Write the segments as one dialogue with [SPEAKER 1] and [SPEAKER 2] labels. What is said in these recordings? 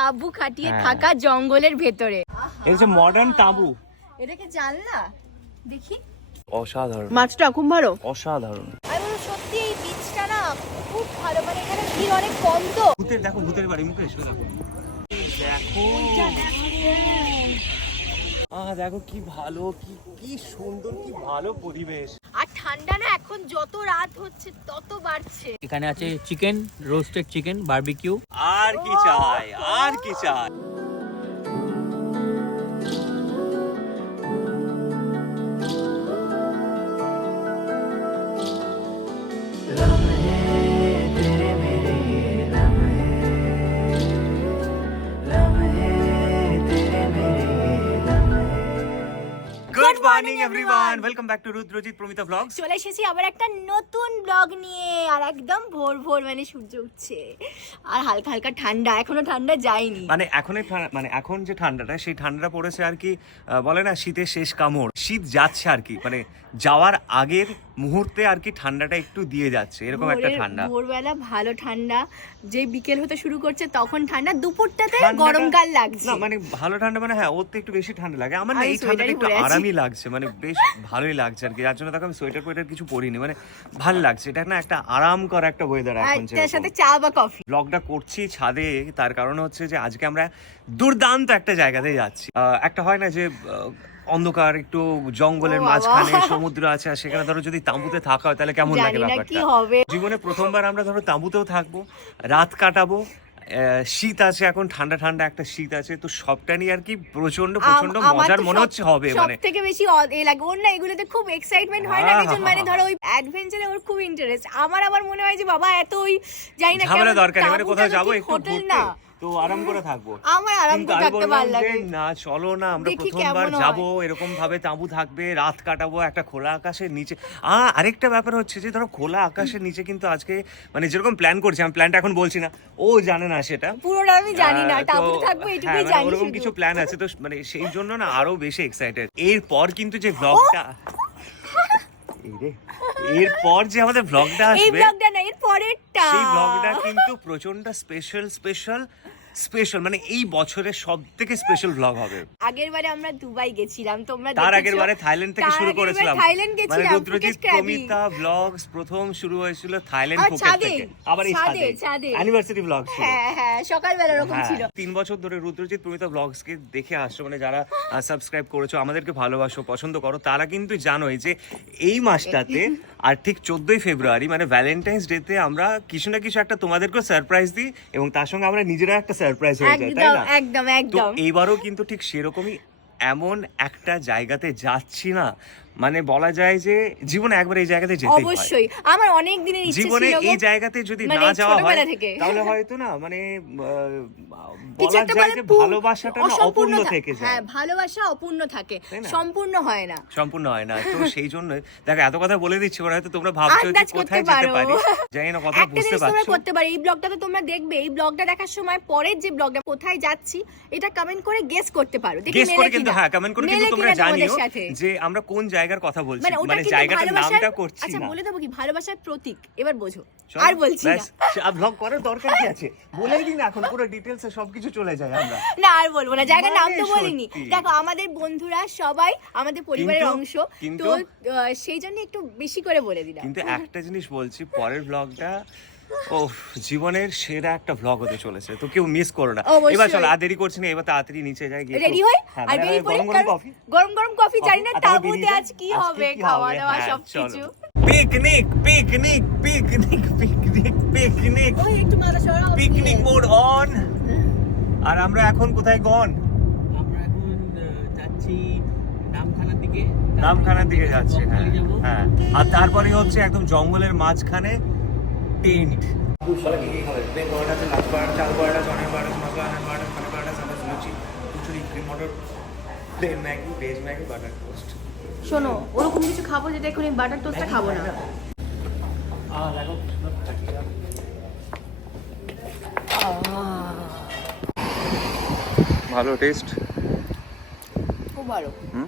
[SPEAKER 1] তাবু খাটিয়ে
[SPEAKER 2] হ্যাঁ।
[SPEAKER 1] থাকা জঙ্গলের ভেতরে।
[SPEAKER 2] এই হচ্ছে মডার্ন তাঁবু।
[SPEAKER 1] এটাকে জানলা? দেখি।
[SPEAKER 2] অসাধারণ।
[SPEAKER 1] মাছটা খুব ভালো।
[SPEAKER 2] অসাধারণ।
[SPEAKER 1] আমি বলব সত্যি এই বীজটা না খুব ভালো মানে এখানে ভিড় অনেক কম তো।
[SPEAKER 2] ভূতের দেখো ভূতের বাড়ি মুখে এসো দেখো। দেখো। আহ দেখো কি ভালো কি কি সুন্দর কি ভালো পরিবেশ।
[SPEAKER 1] ঠান্ডা না এখন যত রাত হচ্ছে তত বাড়ছে।
[SPEAKER 3] এখানে আছে চিকেন রোস্টেড চিকেন বারবিকিউ
[SPEAKER 2] আর কি চাই আর কি চাই। Good morning everyone welcome back to Rudrajit Pramita blog
[SPEAKER 1] চলে এসেছি আবার একটা নতুন ব্লগ নিয়ে আর একদম ভোর ভোর মানে সূর্য উঠছে। আর হালকা হালকা ঠান্ডা এখনও ঠান্ডা যায়নি।
[SPEAKER 2] মানে এখন মানে এখন যে ঠান্ডাটা সেই ঠান্ডাটা পড়েছে আর কি বলে না শীতের শেষ কামড়। শীত যাচ্ছে আর কি মানে যাওয়ার আগের মুহূর্তে আর কি ঠান্ডাটা একটু দিয়ে যাচ্ছে এরকম একটা ঠান্ডা।
[SPEAKER 1] ভোরবেলা ভালো ঠান্ডা যে বিকেল হতে শুরু করছে তখন ঠান্ডা দুপুরটাতে গরমকাল লাগছে।
[SPEAKER 2] না মানে ভালো ঠান্ডা মানে হ্যাঁ ওর তো একটু বেশি ঠান্ডা লাগে। আমার না এই ঠান্ডাটা একটু আরামই লাগছে মানে বেশ ভালোই লাগছে আর কি। যার জন্য তখন আমি সোয়েটার ফোয়েটার কিছু পরিনি মানে ভালো লাগছে। এটা না একটা আরাম করা একটা ওয়েদার এখন
[SPEAKER 1] তার সাথে চা বা কফি
[SPEAKER 2] ব্লগটা করছি ছাদে তার কারণ হচ্ছে যে আজকে আমরা দুর্দান্ত একটা জায়গাতে যাচ্ছি। আহ, একটা হয় না যে অন্ধকার একটু জঙ্গলের মাঝখানে সমুদ্র আছে আর সেখানে ধরো যদি তাঁবুতে থাকা হয় তাহলে কেমন লাগে ব্যাপারটা? জীবনে প্রথমবার আমরা ধরো তাঁবুতেও থাকব রাত কাটাবো শীত আছে এখন ঠান্ডা ঠান্ডা একটা শীত আছে তো সবটা নিয়ে আর কি
[SPEAKER 1] প্রচণ্ড প্রচণ্ড
[SPEAKER 2] মজার মনে হচ্ছে হবে মানে।
[SPEAKER 1] থেকে বেশি এ লাগে। ওর না এগুলোতে খুব এক্সাইটমেন্ট হয় না কিছু মানে ধরো ওই অ্যাডভেঞ্চারে ওর খুব ইন্টারেস্ট আমার আবার মনে হয় যে বাবা এত ওই জানি না
[SPEAKER 2] ঝামেলা দরকার মানে কোথাও যাব একটু ঘুরতে
[SPEAKER 1] না
[SPEAKER 2] তো আরাম করে থাকব।
[SPEAKER 1] আমার আরাম করে থাকতে ভালো লাগে।
[SPEAKER 2] না চলো না আমরা প্রথমবার যাব এরকম ভাবে তাঁবু থাকবে রাত কাটাবো একটা খোলা আকাশের নিচে। আ আরেকটা ব্যাপার হচ্ছে যে ধরো খোলা আকাশের নিচে কিন্তু আজকে মানে যেরকম প্ল্যান করছি আমি প্ল্যানটা এখন বলছি না। ও জানে না সেটা।
[SPEAKER 1] পুরোটা আমি জানি না
[SPEAKER 2] আহ, তো,
[SPEAKER 1] থাকব
[SPEAKER 2] হ্যাঁ,
[SPEAKER 1] এইটুকুই
[SPEAKER 2] মানে
[SPEAKER 1] জানি
[SPEAKER 2] ওরকম কিছু প্ল্যান আছে তো মানে সেই জন্য না আরও বেশি এক্সাইটেড এরপর কিন্তু যে ব্লগটা এরপর যে আমাদের ব্লগটা আসবে এই
[SPEAKER 1] ব্লগটা না এর পরেরটা
[SPEAKER 2] সেই ব্লগটা কিন্তু প্রচণ্ড স্পেশাল স্পেশাল স্পেশাল মানে এই বছরের সব থেকে স্পেশাল ব্লগ হবে
[SPEAKER 1] আগের বারে আমরা দুবাই গেছিলাম তোমরা
[SPEAKER 2] তার
[SPEAKER 1] দেখেছ?
[SPEAKER 2] আগের বারে থাইল্যান্ড থেকে শুরু করেছিলাম
[SPEAKER 1] থাইল্যান্ড
[SPEAKER 2] মানে
[SPEAKER 1] গেছিলাম
[SPEAKER 2] রুদ্রজিৎ। প্রমিতা ব্লগস প্রথম শুরু হয়েছিল থাইল্যান্ড থেকে আবার এই
[SPEAKER 1] ছাদে।
[SPEAKER 2] অ্যানিভার্সারি ব্লগ
[SPEAKER 1] হ্যাঁ হ্যাঁ সকালবেলা ওরকম
[SPEAKER 2] হ্যাঁ,
[SPEAKER 1] ছিল
[SPEAKER 2] তিন বছর ধরে রুদ্রজিৎ প্রমিতা ব্লগসকে দেখে আসছো মানে যারা সাবস্ক্রাইব করেছ আমাদেরকে ভালোবাসো পছন্দ করো তারা কিন্তু জানোই যে এই মাসটাতে আর ঠিক চোদ্দই ফেব্রুয়ারি মানে ভ্যালেন্টাইন্স ডেতে আমরা কিছু না কিছু একটা তোমাদেরকেও সারপ্রাইজ দিই এবং তার সঙ্গে আমরা নিজেরা একটা সারপ্রাইজ হয়ে যায় তাই না?
[SPEAKER 1] একদম একদম।
[SPEAKER 2] এইবারও কিন্তু ঠিক সেরকমই এমন একটা জায়গাতে যাচ্ছি না মানে বলা যায় যে জীবনে একবার এই জায়গাতে যেতে হয়।
[SPEAKER 1] অবশ্যই। আমার অনেক দিনের ইচ্ছে
[SPEAKER 2] জীবনে এই জায়গাতে যদি
[SPEAKER 1] মানে
[SPEAKER 2] না যাওয়া হয় তাহলে হয়তো না মানে বলা যায় যে ভালোবাসাটা না অপূর্ণ থেকে যায়।
[SPEAKER 1] হ্যাঁ ভালোবাসা অপূর্ণ থাকে। সম্পূর্ণ হয় না।
[SPEAKER 2] সম্পূর্ণ হয় না। তো সেই জন্য দেখো এত কথা বলে দিচ্ছি ওরা হয়তো তোমরা ভাবছ যে কোথায় যেতে
[SPEAKER 1] পারি।
[SPEAKER 2] জানি না কথা বুঝতে
[SPEAKER 1] তোমরা
[SPEAKER 2] পারছ।
[SPEAKER 1] করতে পারো। এই ব্লগটা তো তোমরা দেখবে। এই ব্লগটা দেখার সময় পরের যে ব্লগটা কোথায় যাচ্ছি এটা কমেন্ট করে গেস করতে পারো।
[SPEAKER 2] গেস করে কিন্তু হ্যাঁ কমেন্ট করে কিন্তু তোমরা জানিও যে আমরা কোন জায়গার কথা বলছি
[SPEAKER 1] মানে ওটা
[SPEAKER 2] মানে
[SPEAKER 1] কিন্তু
[SPEAKER 2] জায়গাটার
[SPEAKER 1] ভালোবাসার
[SPEAKER 2] নামটা করছি
[SPEAKER 1] আচ্ছা
[SPEAKER 2] না।
[SPEAKER 1] বলে দেবো কি ভালোবাসার প্রতীক এবার বোঝো।
[SPEAKER 2] চলো,
[SPEAKER 1] আর বলছি না।
[SPEAKER 2] আর ব্লগ করার দরকার কি আছে? বলে দিন এখন পুরো ডিটেলসে সবকিছু চলে যায় আমরা।
[SPEAKER 1] না আর বলব না জায়গার নাম তো
[SPEAKER 2] মানে
[SPEAKER 1] বলিনি।
[SPEAKER 2] সত্যি।
[SPEAKER 1] দেখো আমাদের বন্ধুরা সবাই আমাদের পরিবারের
[SPEAKER 2] কিন্তু-
[SPEAKER 1] অংশ তো
[SPEAKER 2] কিন্তু-
[SPEAKER 1] আহ, সেই জন্য একটু বেশি করে বলে দিলাম।
[SPEAKER 2] কিন্তু একটা জিনিস বলছি পরের ব্লগটা ও জীবনের সেরা একটা ব্লগ হতে চলেছে তো কেউ মিস করো না। এবার চলো আর দেরি করছি না এবার তাড়াতাড়ি নিচে যাই গিয়ে
[SPEAKER 1] রেডি হই
[SPEAKER 2] হ্যাঁ,
[SPEAKER 1] আর
[SPEAKER 2] মানে
[SPEAKER 1] বেরিয়ে পড়ি?
[SPEAKER 2] গরম গরম কফি
[SPEAKER 1] গরম গরম কফি জানি না তাবুতে আজ কি হবে খাওয়া দাওয়া
[SPEAKER 2] হ্যাঁ,
[SPEAKER 1] সব কিছু।
[SPEAKER 2] Picnic picnic picnic picnic picnic
[SPEAKER 1] ওই একটু মাথা সরাও।
[SPEAKER 2] পিকনিক মোড অন আর আমরা এখন কোথায় গন?
[SPEAKER 3] আমরা এখন যাচ্ছি নামখানার দিকে।
[SPEAKER 2] নামখানার দিকে যাচ্ছে হ্যাঁ হ্যাঁ। আর তারপরে হচ্ছে একদম জঙ্গলের মাঝখানে টেন্ট পরোটা আছে লাচ পরোটা চাল পরোটা চনের পরোটা মশলা আনার পরোটা খানা পরোটা সাদা লুচি কুচুরি ক্রিম মটর plain Maggi veg Maggi butter toast
[SPEAKER 1] শোনো ওরকম কিছু খাব যেটা এখন বাটার টোস্টটা খাব না।
[SPEAKER 2] আ দেখো ভালো টেস্ট
[SPEAKER 1] খুব ভালো।
[SPEAKER 2] হুম?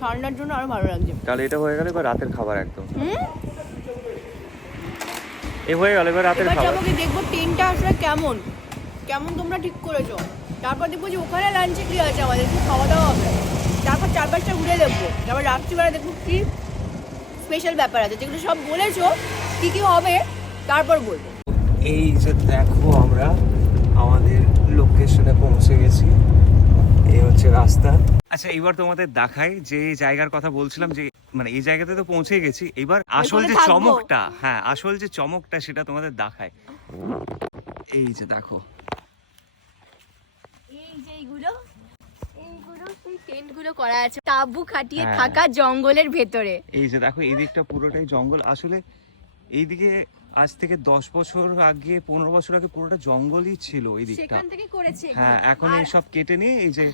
[SPEAKER 1] ঠান্ডার জন্য আরও ভালো লাগছে।
[SPEAKER 2] তাহলে এটা হয়ে গেল এবার রাতের খাবার একদম।
[SPEAKER 1] হুম?
[SPEAKER 2] এ হয়ে গেল এবার রাতের
[SPEAKER 1] এবার
[SPEAKER 2] খাবার।
[SPEAKER 1] যাব দেখব টেনটা আসলে কেমন। কেমন তোমরা ঠিক করেছ। তারপর দেখব যে ওখানে লাঞ্চে কি আছে আমাদের একটু খাওয়া দাওয়া হবে। তারপর চার পাঁচটা ঘুরে দেখব। তারপর রাত্রিবেলা দেখব কি স্পেশাল ব্যাপার আছে। যেগুলো সব বলেছ কি কি হবে তারপর বলব।
[SPEAKER 2] এই যে দেখো আমরা আমাদের লোকেশনে পৌঁছে গেছি। এই হচ্ছে রাস্তা। আচ্ছা এবার তোমাদের দেখাই যে এই জায়গার কথা বলছিলাম যে মানে এই জায়গাতে তো পৌঁছে গেছি। এবার আসল যে চমকটা হ্যাঁ আসল যে চমকটা সেটা তোমাদের দেখায়। এই যে দেখো।
[SPEAKER 1] এই যে এইগুলো টেন্টগুলো করা আছে তাঁবু খাটিয়ে
[SPEAKER 2] হ্যাঁ।
[SPEAKER 1] থাকা জঙ্গলের ভেতরে।
[SPEAKER 2] এই যে দেখো এই দিকটা পুরোটাই জঙ্গল। আসলে এইদিকে আজ থেকে দশ বছর আগে পনেরো বছর আগে পুরোটা জঙ্গলই ছিল এই দিকটা।
[SPEAKER 1] সেখান থেকে করেছে।
[SPEAKER 2] হ্যাঁ এখন এই সব কেটে নিয়ে এই যে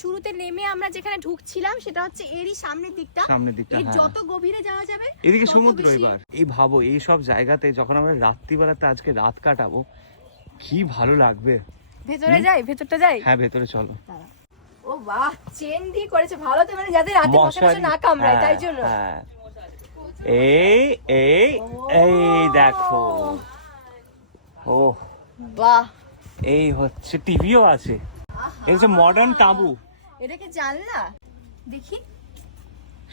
[SPEAKER 1] শুরুতে নেমে আমরা যেখানে ঢুকছিলাম সেটা হচ্ছে এরই সামনের দিকটা।
[SPEAKER 2] সামনের দিকটা
[SPEAKER 1] এর
[SPEAKER 2] হ্যাঁ।
[SPEAKER 1] যত গভীরে যাওয়া যাবে
[SPEAKER 2] এদিকে সমুদ্র এবার। এই ভাবো এই সব জায়গাতে যখন আমরা রাত্রিবেলাতে আজকে রাত কাটাবো কি ভালো লাগবে।
[SPEAKER 1] ভেতরে যাই ভেতরটা যাই।
[SPEAKER 2] হ্যাঁ ভেতরে চলো।
[SPEAKER 1] ও বাহ চেন দিয়ে করেছে। ভালো তো মানে যাদের রাতে মশা না কামড়ায় তাই
[SPEAKER 2] হ্যাঁ,
[SPEAKER 1] জন্য।
[SPEAKER 2] হ্যাঁ। এই এই এই দেখো। ও
[SPEAKER 1] বাহ।
[SPEAKER 2] এই হচ্ছে টিভিও আছে। এই যে মডার্ন তাঁবু।
[SPEAKER 1] এটাকে জানলা? দেখি।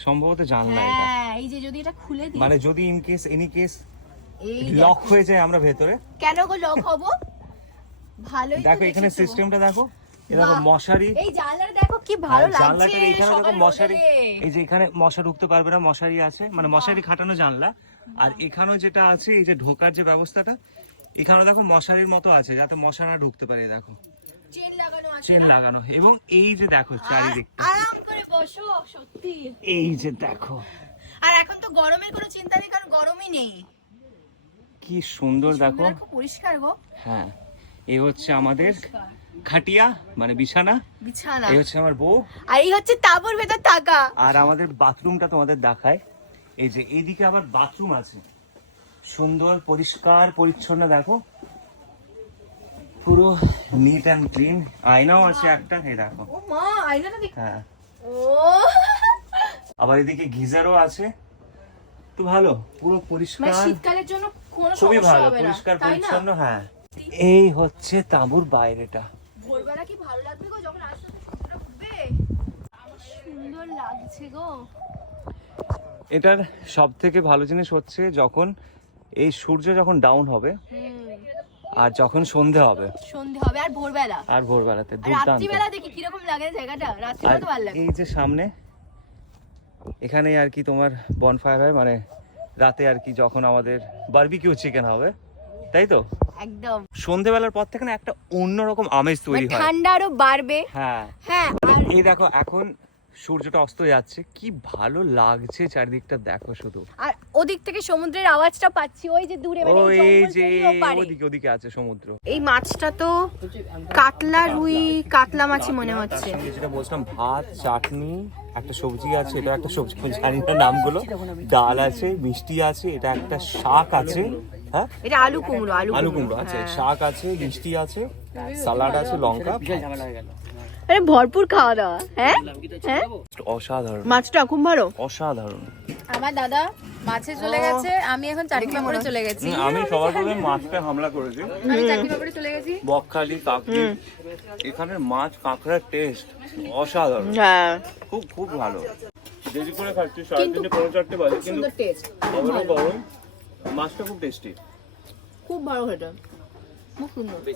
[SPEAKER 2] সম্ভবত জানলা এটা।
[SPEAKER 1] হ্যাঁ এই যে যদি এটা খুলে দিই।
[SPEAKER 2] মানে যদি in case
[SPEAKER 1] any
[SPEAKER 2] case
[SPEAKER 1] lock
[SPEAKER 2] হয়ে যায় আমরা ভেতরে।
[SPEAKER 1] কেন গো লক হব? ভালোই
[SPEAKER 2] দেখো এখানে সিস্টেমটা দেখো। এ দেখো মশারি।
[SPEAKER 1] এই জানলাটা দেখো কি ভালো
[SPEAKER 2] হ্যাঁ,
[SPEAKER 1] লাগছে
[SPEAKER 2] জানলাটার এখানে দেখো মশারি। এই যে এখানে মশা ঢুকতে পারবে না মশারি আছে মানে মশারি খাটানো জানলা। আর এখানেও যেটা আছে এই যে ঢোকার যে ব্যবস্থাটা এখানে দেখো মশারির মতো আছে যাতে মশা না ঢুকতে পারে দেখো।
[SPEAKER 1] চেন লাগানো আছে
[SPEAKER 2] চেন লাগানো। এবং এই যে দেখো চারিদিকটা।
[SPEAKER 1] আরাম করে বসো সত্যি।
[SPEAKER 2] এই যে দেখো।
[SPEAKER 1] আর এখন তো গরমের কোনো চিন্তা নেই কারণ গরমই নেই।
[SPEAKER 2] কি সুন্দর দেখো।
[SPEAKER 1] পরিষ্কার গো।
[SPEAKER 2] হ্যাঁ এই হচ্ছে আমাদের খাটিয়া মানে বিছানা
[SPEAKER 1] বিছানা।
[SPEAKER 2] এই হচ্ছে আমার বউ।
[SPEAKER 1] আর এই হচ্ছে তাঁবুর ভেতর থাকা।
[SPEAKER 2] আর আমাদের বাথরুমটা তোমাদের দেখায়। এই যে এইদিকে আবার বাথরুম আছে। সুন্দর পরিষ্কার পরিচ্ছন্ন দেখো। পুরো নিট অ্যান্ড ক্লিন আয়নাও আছে একটা এই দেখো।
[SPEAKER 1] ও মা আয়নাটা দেখ।
[SPEAKER 2] হ্যাঁ।
[SPEAKER 1] ও।
[SPEAKER 2] আবার এদিকে গিজারও আছে। তো ভালো পুরো
[SPEAKER 1] মানে
[SPEAKER 2] পরিষ্কার
[SPEAKER 1] শীতকালের জন্য কোনো
[SPEAKER 2] খুবই
[SPEAKER 1] সমস্যা
[SPEAKER 2] ভালো
[SPEAKER 1] হবে না
[SPEAKER 2] পরিষ্কার
[SPEAKER 1] তাই না?
[SPEAKER 2] পরিচ্ছন্ন হ্যাঁ। এই হচ্ছে তাঁবুর বাইরেটা।
[SPEAKER 1] কি ভালো লাগবে গো যখন আস্তে আস্তে সূর্যটা উঠবে? সুন্দর লাগছে গো।
[SPEAKER 2] এটার সব থেকে ভালো জিনিস হচ্ছে যখন এই সূর্য যখন ডাউন হবে আর যখন সন্ধে হবে।
[SPEAKER 1] সন্ধে হবে আর ভোরবেলা।
[SPEAKER 2] আর ভোরবেলাতে দুর্দান্ত।
[SPEAKER 1] রাত্রিবেলা দেখি কীরকম লাগে জায়গাটা? রাত্রিবেলা তো ভালো লাগে।
[SPEAKER 2] এই যে সামনে এখানে আর কি তোমার বনফায়ার হয় মানে রাতে আর কি যখন আমাদের বারবিকিউ চিকেন হবে তাই তো?
[SPEAKER 1] একদম।
[SPEAKER 2] সন্ধেবেলার পর থেকে না একটা অন্যরকম আমেজ তৈরি
[SPEAKER 1] মানে
[SPEAKER 2] হয়।
[SPEAKER 1] ঠান্ডা আরও বাড়বে।
[SPEAKER 2] হ্যাঁ।
[SPEAKER 1] হ্যাঁ
[SPEAKER 2] এই দেখো এখন সূর্যটা অস্ত যাচ্ছে। কি ভালো লাগছে চারিদিকটা দেখো শুধু।
[SPEAKER 1] আর ওদিক থেকে সমুদ্রের আওয়াজটা পাচ্ছি ওই যে দূরে মানে
[SPEAKER 2] ওই যে
[SPEAKER 1] জঙ্গল
[SPEAKER 2] ওদিকে ওদিকে আছে সমুদ্র।
[SPEAKER 1] এই মাছটা তো কাতলা রুই কাতলা মাছই মনে হচ্ছে।
[SPEAKER 2] যেটা বলছিলাম ভাত চাটনি একটা সবজি আছে এটা একটা সবজি জানি না নামগুলো। ডাল আছে মিষ্টি আছে এটা একটা শাক আছে হ্যাঁ?
[SPEAKER 1] এটা আলু কুমড়ো আলু
[SPEAKER 2] কুমড়ো আছে
[SPEAKER 1] হ্যাঁ।
[SPEAKER 2] শাক আছে মিষ্টি আছে সালাড আছে লঙ্কা
[SPEAKER 1] আরে ভরপুর খাওয়া দাওয়া হ্যাঁ? হ্যাঁ?
[SPEAKER 2] অসাধারণ।
[SPEAKER 1] মাছটা খুব ভালো।
[SPEAKER 2] অসাধারণ।
[SPEAKER 4] আমার দাদা মাছে চলে গেছে আমি এখন চাকরি পাপড়ে চলে গেছি।
[SPEAKER 2] আমি সবার প্রথমে মাছটা হামলা করেছি।
[SPEAKER 4] আমি চাকরি পাপড়ে চলে গেছি।
[SPEAKER 2] বকখালি কাকড়ি এখানের মাছ কাঁকড়ার টেস্ট অসাধারণ।
[SPEAKER 1] হ্যাঁ।
[SPEAKER 2] খুব খুব ভালো। দেরি করে খাচ্ছি সাড়ে তিনটে পনেরো চারটে বাজে কিন্তু গরম মাছটা খুব টেস্টি
[SPEAKER 1] খুব ভালো এটা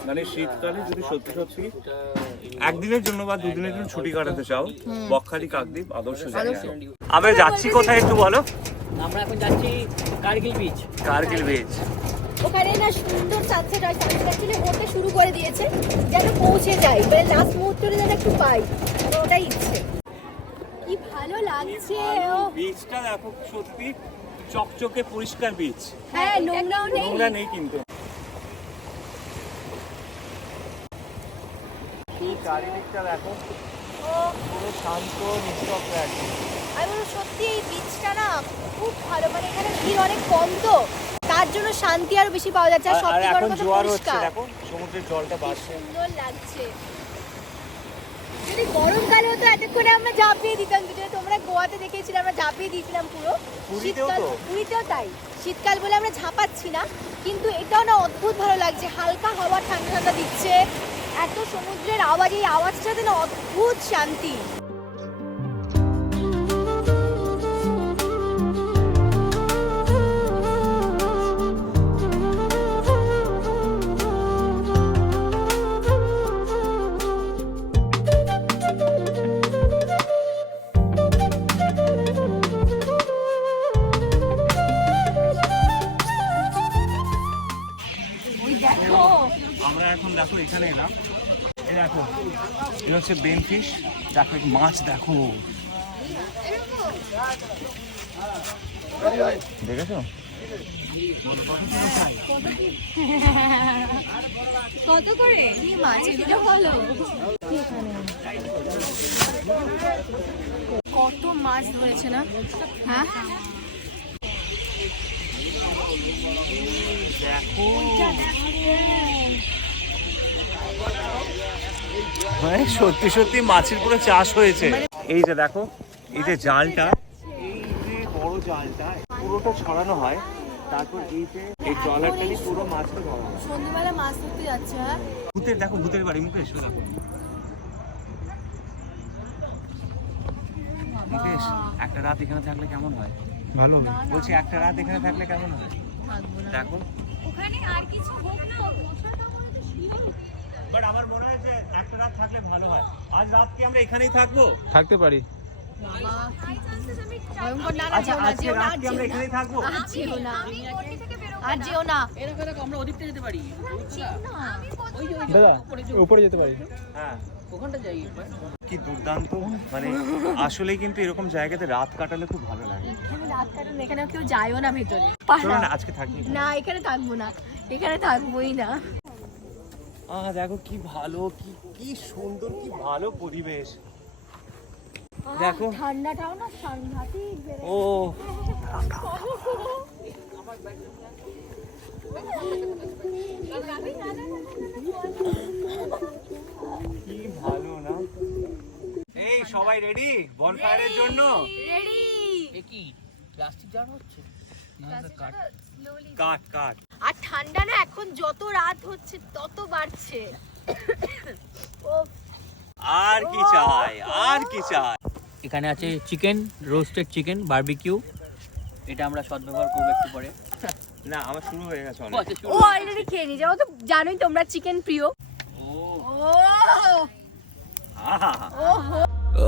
[SPEAKER 2] মানে শীতকালে যদি সত্যি সত্যি একদিনের জন্য বা দুদিনের জন্য ছুটি কাটাতে চাও বকখালি কাকদ্বীপ আদর্শ জায়গা। আমরা যাচ্ছি কোথায় একটু বলো?
[SPEAKER 3] আমরা এখন যাচ্ছি কার্গিল বিচ
[SPEAKER 2] কার্গিল বিচ
[SPEAKER 1] ওখানে না সুন্দর সানসেট হয় সানসেট অ্যাকচুয়ালি শুরু করে দিয়েছে যেন পৌঁছে যাই। মানে লাস্ট মুহূর্তে যেন একটু পাই ওটাই ইচ্ছে। কি ভালো লাগছে ও।
[SPEAKER 2] বিচটা দেখো সত্যি চকচকে পরিষ্কার বিচ
[SPEAKER 1] হ্যাঁ নোংরাও নেই।
[SPEAKER 2] নোংরা নেই কিন্তু। চারিদিকটা দেখো। পুরো শান্ত নিস্তব্ধ একদম।
[SPEAKER 1] আমি বলব সত্যি এই বিচটা না খুব ভালো মানে এখানে ভিড় অনেক কম তো। তার জন্য শান্তি আরও বেশি পাওয়া যাচ্ছে আর
[SPEAKER 2] আর
[SPEAKER 1] বড় কথা
[SPEAKER 2] জোয়ার হচ্ছে দেখো সমুদ্রের জলটা বাড়ছে।
[SPEAKER 1] সুন্দর লাগছে। যদি গরমকালে হতো এতক্ষণে আমরা ঝাঁপিয়ে দিতাম যেটা তোমরা গোয়াতে দেখেছিলে আমরা ঝাঁপিয়ে দিয়েছিলাম পুরো। শীতকাল? পুরীতেও তাই। শীতকাল বলে আমরা ঝাঁপাচ্ছি না কিন্তু এটাও না অদ্ভুত ভালো লাগছে। হালকা হাওয়া ঠান্ডা ঠান্ডা দিচ্ছে। এত সমুদ্রের আওয়াজ এই আওয়াজটাতে না অদ্ভুত শান্তি। দেখো
[SPEAKER 2] এটা হচ্ছে বেন ফিশ। দেখো মাছ দেখো। দেখেছ?
[SPEAKER 1] কত করে? কি মাছ এগুলো বলো কত মাছ ধরেছে না? হ্যাঁ?
[SPEAKER 2] দেখো। মানে সত্যি সত্যি মাছের পুরো চাষ হয়েছে। এই যে দেখো এই যে জালটা। এই যে বড় জালটা পুরোটা ছড়ানো হয়। তারপর এই যে এই ট্রলারটা দিয়ে পুরো মাছটা ধরা হয়।
[SPEAKER 1] সন্ধ্যেবেলা মাছ ধরতে যাচ্ছে হ্যাঁ।
[SPEAKER 2] ভূতের দেখো ভূতের বাড়ি মুখে এসো দেখো। মুকেশ একটা রাত এখানে থাকলে কেমন হয়?
[SPEAKER 3] ভালো
[SPEAKER 2] বলছি একটা রাত এখানে থাকলে কেমন হয়? দেখো।
[SPEAKER 1] ওখানে আর কিছু হোক না
[SPEAKER 2] বাট আমার মনে হয় যে একটা রাত থাকলে ভালো হয়। আজ রাত কি আমরা এখানেই থাকব?
[SPEAKER 3] থাকতে পারি।
[SPEAKER 2] আচ্ছা আজকে রাত কি আমরা এখানেই থাকব?
[SPEAKER 1] আর যেও না। আর যেও না।
[SPEAKER 3] এরকম এরকম আমরা ওদিকটা যেতে পারি। ওই যে ওই যে
[SPEAKER 5] দাদা
[SPEAKER 3] উপরে
[SPEAKER 5] যেতে পারি।
[SPEAKER 2] হ্যাঁ।
[SPEAKER 3] ওখানটা যাই
[SPEAKER 2] কি দুর্দান্ত। মানে আসলে কিন্তু এরকম জায়গাতে রাত কাটালে খুব ভালো লাগে।
[SPEAKER 1] এখানে রাত এখানে কেউ যায়ও না ভেতরে।
[SPEAKER 2] না আজকে থাকি
[SPEAKER 1] না এখানে থাকব না। এখানে থাকবোই না।
[SPEAKER 2] আহ দেখো কি ভালো কি কি সুন্দর কি ভালো পরিবেশ। দেখো।
[SPEAKER 1] ঠান্ডাটাও না সাংঘাতিক
[SPEAKER 2] ও। কি ভালো না? এই সবাই রেডি বনফায়ারের জন্য?
[SPEAKER 1] রেডি
[SPEAKER 3] এ কি প্লাস্টিক জার হচ্ছে? না কাঠ।
[SPEAKER 2] কাট কাট
[SPEAKER 1] আর ঠান্ডা না এখন যত রাত হচ্ছে তত বাড়ছে ও
[SPEAKER 2] আর কি চাই আর কি চাই
[SPEAKER 3] এখানে আছে চিকেন রোস্টেড চিকেন বারবিকিউ এটা আমরা সদ্ব্যবহার করবো একটু পরে
[SPEAKER 2] না আমার শুরু হয়ে গেছে
[SPEAKER 3] ও,
[SPEAKER 2] অনেক
[SPEAKER 3] আচ্ছা, শুরু
[SPEAKER 1] ও
[SPEAKER 3] হয়েছে।
[SPEAKER 1] অলরেডি খেয়ে নিয়েছে ও তো জানোই তোমরা চিকেন প্রিয়
[SPEAKER 3] ও
[SPEAKER 1] ও
[SPEAKER 2] আহা
[SPEAKER 1] ওহো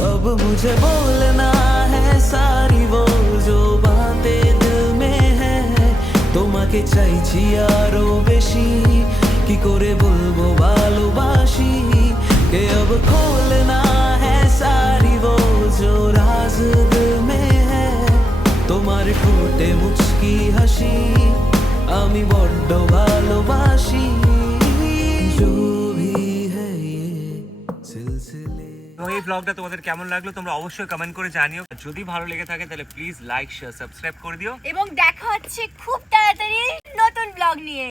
[SPEAKER 6] अब मुझे बोलना है सारी वो जो बातें दिल में है তোমাকে চাইছি আরও বেশি। কি করে বলব ভালোবাসি? কে অব খোলনা হ্যাঁ সারি ও জো রাজ মে তোমার ঠোঁটে মুচকি হাসি, আমি বড্ড ভালোবাসি।
[SPEAKER 2] এই ব্লগটা তোমাদের কেমন লাগল তোমরা অবশ্যই কমেন্ট করে জানিও। যদি ভালো লেগে থাকে তাহলে প্লিজ লাইক শেয়ার সাবস্ক্রাইব করে দিও।
[SPEAKER 1] এবং দেখা হচ্ছে খুব তাড়াতাড়ি নতুন ব্লগ নিয়ে।